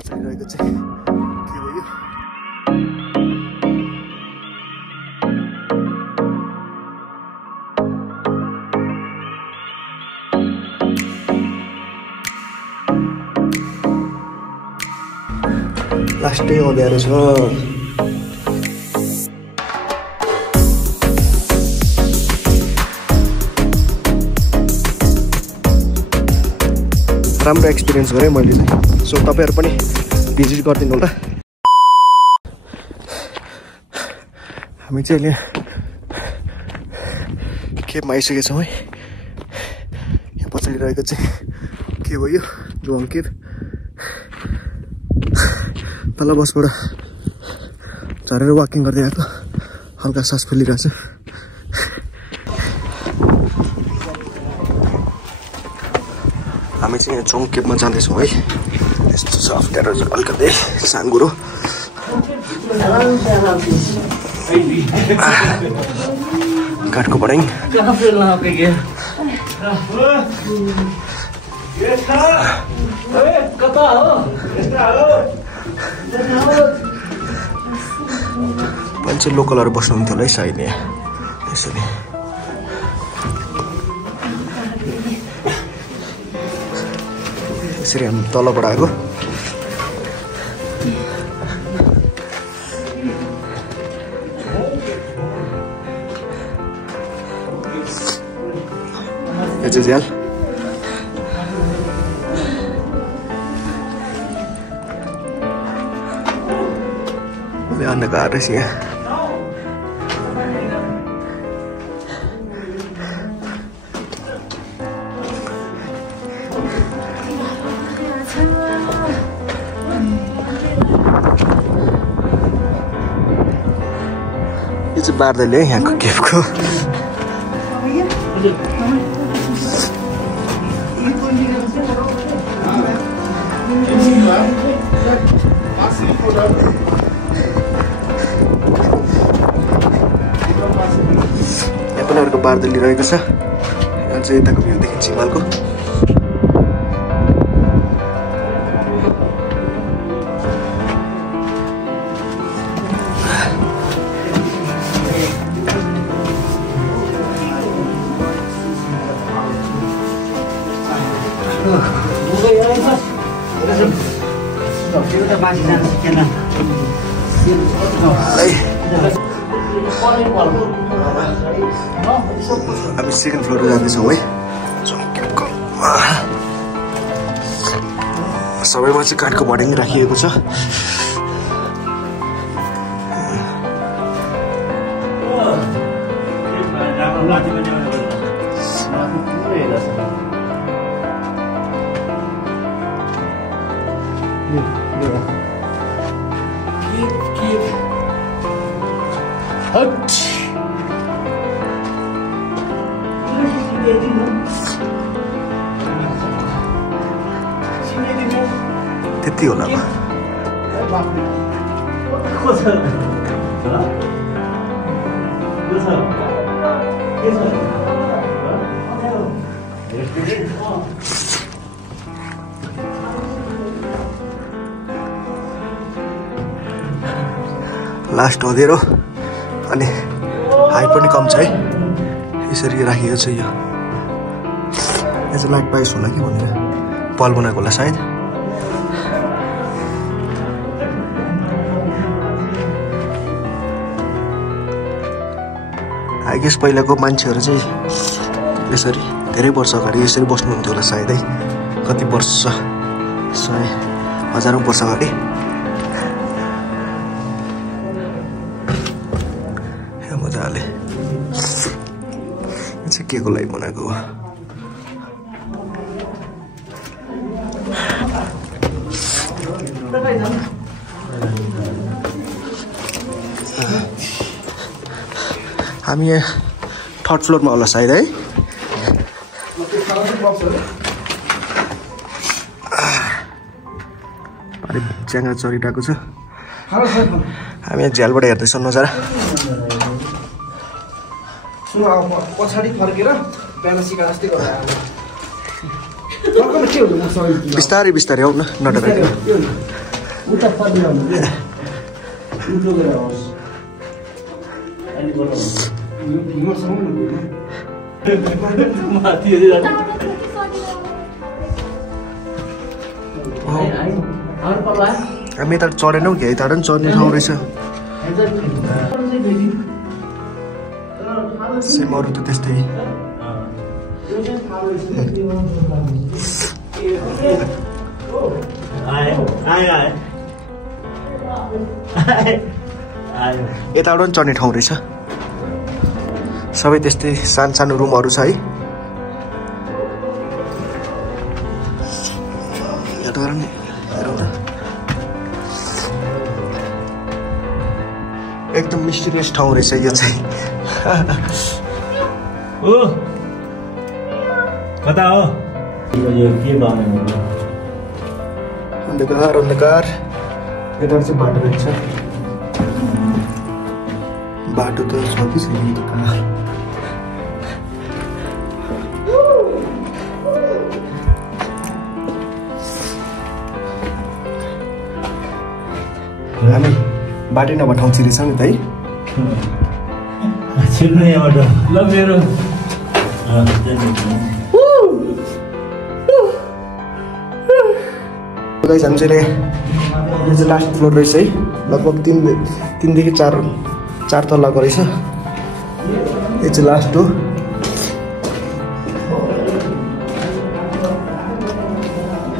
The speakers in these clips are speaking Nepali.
पछाडि रहेको चाहिँ के हो यो लास्टै अँध्यारो छ राम्रो एक्सपिरियन्स गरेँ मैले चाहिँ सो तपाईहरु पनि भिजिट गरिदिनु होला हामी चाहिँ अहिले केपमा आइसकेका छौँ है यहाँ पछाडि रहेको चाहिँ के हो यो जुवाङ केप तल बसबाट झरेर वाकिङ गर्दै आएको हल्का सास फुलिरहेको छ हामी चाहिँ यहाँ जोङ केपमा जाँदैछौँ है यस्तो छ अप्ठ्यारो छ अलिकति साङ्गुरो काठको बढाइ मान्छे लोकलहरू बस्नुहुन्थ्यो होला है सायद यहाँ यसरी यसरी हामी तलबाट आएको यो चाहिँ झ्याल अन्धकार रहेछ यहाँ यो चाहिँ बार्दैले यहाँको केपको यहाँ पनि अर्को बार्दली रहेको छ यहाँ चाहिँ यताको भ्यू देखिन्छ हिमालको हामी सेकेन्ड फ्लोर जाँदैछौँ है सबैमा चाहिँ काठको बढाइ राखिएको छ त्यति होला लास्ट अँध्यारो अनि हाइट पनि कम छ है यसरी राखिएको छ यो चाहिँ लाइट पाइस होला कि भनेर पल बनाएको होला सायद आई गेस पहिलाको मान्छेहरू चाहिँ यसरी धेरै वर्ष अगाडि यसरी बस्नुहुन्थ्यो होला सायद है कति वर्ष 100,000 वर्ष अगाडि मजाले चाहिँ के को लागि बनाएको हो हामी थर्ड फ्लोरमा होला सायद है अरे च्याङ्गा चरिरहेको छ हामी यहाँ झ्यालबाट हेर्दैछौँ नजारा पछाडि फर्केर बिहान सिका जस्तै गरेर बिस्तारै बिस्तारै आउन नडराइकन उता पर्दै आउनु के उल्टो गरेर आओस् अनि बोल म सँगै माथि हामी यता चढेनौँ कि यता पनि चढ्ने ठाउँ रहेछ सिमहरू त त्यस्तै यताबाट पनि चढ्ने ठाउँ रहेछ सबै त्यस्तै सानो सानो रुमहरू छ है एकदम मिस्टिरियस ठाउँ रहेछ यो चाहिँ ओ कता हो यो के बनाउनु अन्धकार अन्धकार यता चाहिँ बाटो रहेछ बाटो त छ कि छैन त कहाँ हामी बाटै नभए ठाउँ चिरेछ नि त है छिर्नु यहाँबाट ल मेरो हामी चाहिँ यो चाहिँ लास्ट फ्लोर रहेछ है लगभग 3 देखि 4 तल्लाको रहेछ यो चाहिँ लास्ट हो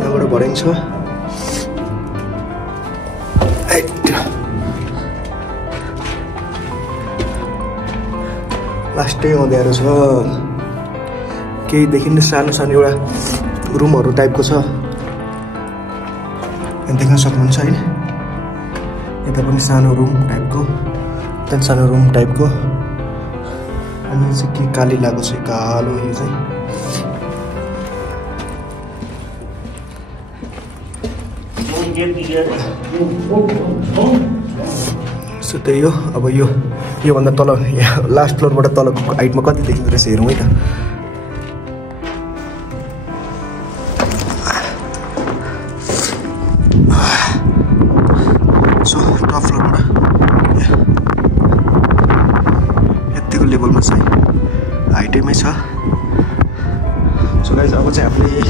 यहाँबाट भरिन्छ लास्टै आउँदैहरू छ केही देखिने सानो सानो एउटा रुमहरू टाइपको छ देख्न सक्नुहुन्छ है यता पनि सानो रुम टाइपको त्यहाँ सानो रुम टाइपको अनि चाहिँ के काली लागेको छ कालो यो चाहिँ सो त्यही हो अब योभन्दा तल यहाँ लास्ट फ्लोरबाट तलको हाइटमा कति देखिँदो रहेछ हेरौँ है त सो टप फ्लोरबाट यतिको लेभलमा छ हाइटैमै छ सो गाइस अब चाहिँ हामीले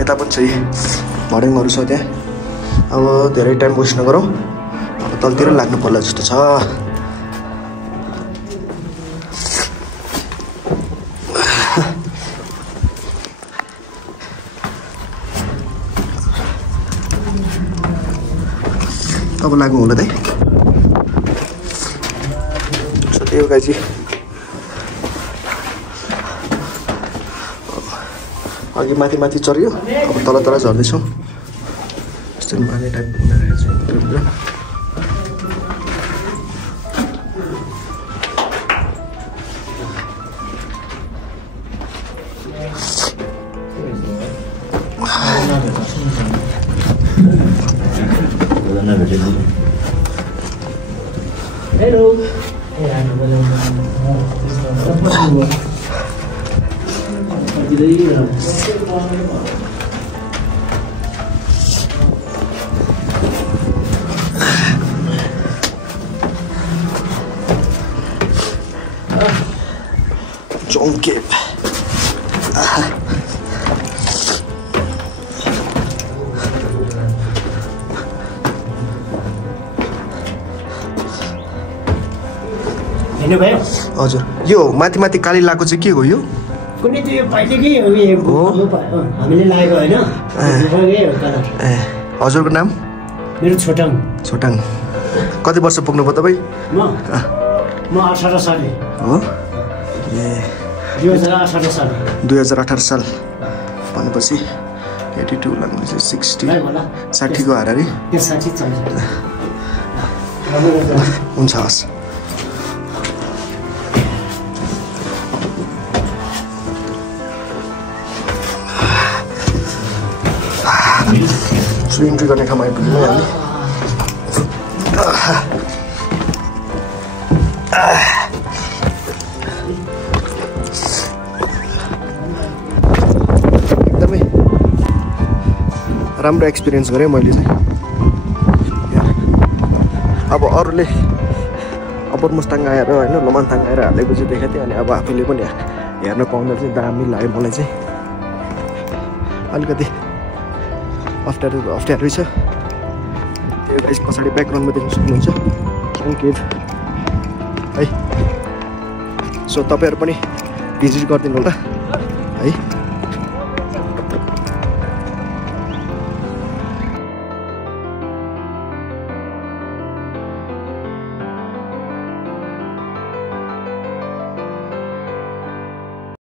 यता पनि चाहिँ भर्डिङहरू छ त्यहाँ अब धेरै टाइम वेस्ट नगरौँ अब तलतिर लाग्नु पर्ला जस्तो छ अब लाग्नु होला दाइ सो त्यही हो गाइजी अघि माथि माथि चढ्यो अब तल तल झर्दैछौँ यस्तो माने टाइप हेलो John Gibb. हजुर यो माथि माथि काली लागेको चाहिँ के हो यो कुनै त्यो पहिलेकै हो हामीले लागेको हैन ए हजुरको नाम मेरो छोटाङ कति वर्ष पुग्नुभयो तपाईँ म 18 साल हो ए 2018 साल 2018 साल भनेपछि 82 लाग्नु 60 को हारारी 60 हुन्छ हस् इन्ट्री गर्ने ठाउँमा आइपुग्यौँ हामी एकदमै राम्रो एक्सपिरियन्स गरेँ मैले चाहिँ अब अरूले अप्पर मुस्ताङ आएर होइन लोमान्ताङ आएर हालेको चाहिँ देखाएको थिएँ अनि अब आफूले पनि हेर्न पाउँदा चाहिँ दामी लाग्यो मलाई चाहिँ अलिकति अप्ठ्यारै छ यो गाइस पछाडि ब्याकग्राउन्डमा देख्न सक्नुहुन्छ क्याङ केभ है सो तपाईँहरू पनि भिजिट गरिदिनु होला है